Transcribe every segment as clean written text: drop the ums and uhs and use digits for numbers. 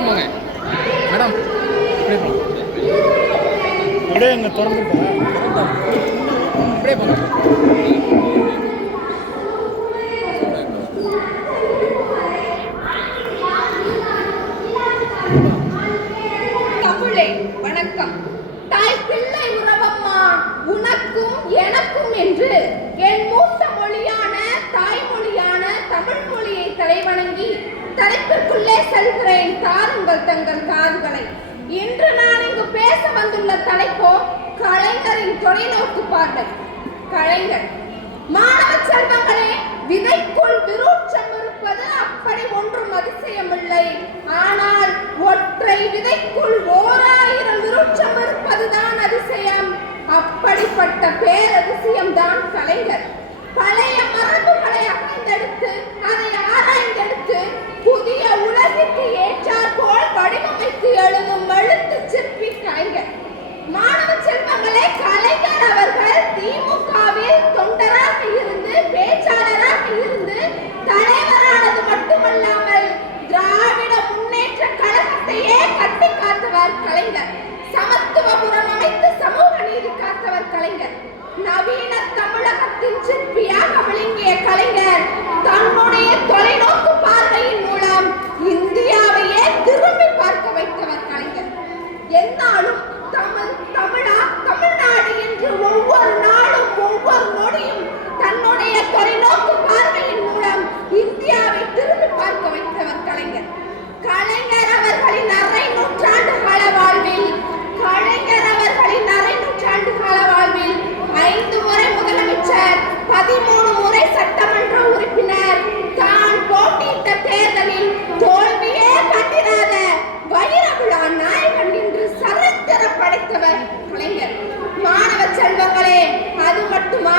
பக்கம் போங்க மேடம். அப்படியே இங்கே திறந்துருக்கா அப்படியே போங்க. தமிழே வணக்கம். தாய் பிள்ளை உறவம்மா உனக்கும் எனக்கும் என்று என் மூத்த மொழியான தாய்மொழியான தமிழ் மொழியை தலைவணங்கி தலைப்பிற்குள்ளே செல்கிறேன். தாருங்கள் தங்கள் காதுகளை. இன்று நான் இங்கு பேச வந்துள்ள தலைப்போ கலைஞரின் தொலைநோக்கு பார்வை. கலைஞர் மாணவ செல்வங்களே, விதைக்குள் விருட்சம் இருப்பது அப்படி ஒன்றும் அதிசயமில்லை. ஆனால் ஒற்றை விதைக்குள் 1000 விருட்சம் இருப்பதுதான் அதிசயம். அப்படிப்பட்ட பேரதிசயம் தான் கலைஞர். பழைய மரபுகளை அகழ்ந்தெடுத்து அதை ஆராய்ந்தெடுத்து புதிய உலகிற்கு ஏற்றாற் போல் வடிவமைத்து எழுதும் எழுத்து சிற்பி கலைஞர். மாணவ செல்வங்களே, கலைஞர் அவர்கள் திமுகவில் தொண்டராக இருந்து பேச்சாளராக இருந்து தலைவரானது மட்டுமல்லாமல் திராவிட முன்னேற்ற கழகத்தையே கட்டி காத்தவர் கலைஞர். சமத்துவபுரம் அமைத்து சமூக நீதி காத்தவர் கலைஞர். நவீன தமிழகத்தின் சிற்பியாக விளங்கிய கலைஞர் தன்னுடைய தொலைநோக்கு பார்வையின் மூலம் இந்தியாவையே திரும்பி பார்க்க வைத்தவர் கலைஞர். என்னாலும் தமிழ்நாடு என்று ஒவ்வொரு நாளும் ஒவ்வொரு நொடியும் தன்னுடைய தொலைநோக்கு பார்வையின் மூலம் இந்தியாவை திரும்பி பார்க்க வைத்தவர் கலைஞர். கலைஞர் அவர்களின் அரை நூற்றாண்டு கால வாழ்வில் 5 முறை முதலமைச்சர், 13 முறை சட்டமன்ற உறுப்பினர், தான் போட்டியிட்ட தேர்தலில் தோல்வியே கண்டிராத வைர விழா நாயகன் என்று சரித்திரம் படைத்தவர் கலைஞர். மாணவ செல்வங்களே, அது மட்டுமா?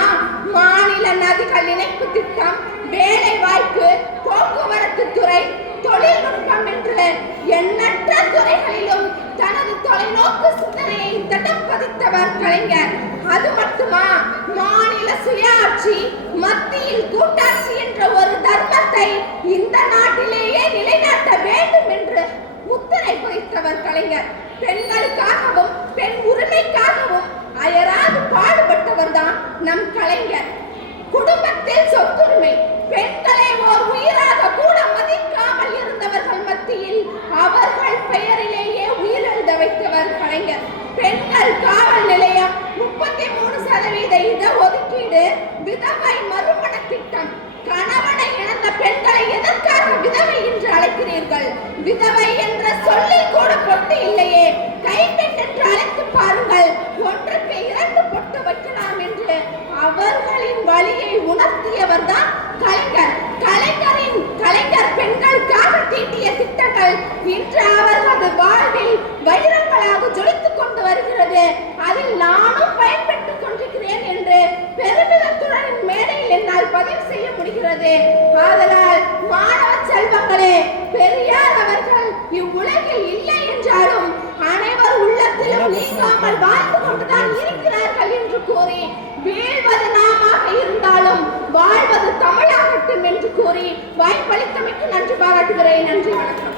மாநில நதிகள் இணைப்பு திட்டம், வேலை வாய்ப்பு, போக்குவரத்து துறை, தொழில்நுட்பம் என்று எண்ணற்ற துறைகளிலும் தனது தொலைநோக்கு சிந்தனையை தடம் பதித்தவர் கலைஞர். அது மட்டுமா? மாநில சுயாட்சி, மத்தியில் கூட்டாட்சி என்ற ஒரு தர்மத்தை இந்த நாட்டிலேயே நிலைநாட்ட வேண்டும் என்று முத்திரை பதித்தவர் கலைஞர். பெண்களுக்காகவும் பெண் உரிமைக்காகவும் அயராது பாடுபட்டவர் தான் நம் கலைஞர். குடும்பத்தில் சொத்துரிமை, பெண்களை ஓர் உயிராக கூட மதிக்காமல் இருந்தவர்கள் மத்தியில் அவர்கள் பெயரிலேயே உயிரெழுத வைத்தவர் கலைஞர். பெண்கள் காவல் நிலையம், 33% இட ஒதுக்கீடு, விதவை மறுமண திட்டம். கணவனை இழந்த பெண்களை எதற்காக விதவை என்று அழைக்கிறீர்கள்? விதவை என்ற சொல்லில் கூட பொட்டு இல்லையே. கைப்பெண் என்று அழைத்து பாருங்கள், ஒன்றுக்கு 2 பொட்டு வைக்கலாம் என்று அவர்களின் வழியை உணர்த்தியவர் தான் கலைஞர். கலைஞர் பெண்களுக்காக தீட்டிய திட்டங்கள் இன்று அவர்களது வாழ்வில் வைரங்களாக ஜொலித்துக் கொண்டு வருகிறது. அதில் நானும் பயன்பெற்றுக் கொண்டிருக்கிறேன் என்று பெருமிதத்துடன் மேடையில் என்னால் பதிவு செய்ய முடிகிறது. ஆதலால் மாணவ செல்வங்களே, பெரியார் அவர்கள் இவ்வுலகில் இல்லை என்றாலும் அனைவர் உள்ளத்திலும் நீங்காமல் வாழ்ந்து கொண்டுதான் இருக்கிறார்கள் என்று கூறி, வீழ்வது நாமாக இருந்தாலும் வாழ்வது தமிழாகட்டும் என்று கூறி வாய்ப்பளித்தமைக்கு நன்றி பாராட்டுகிறேன். நன்றி, வணக்கம்.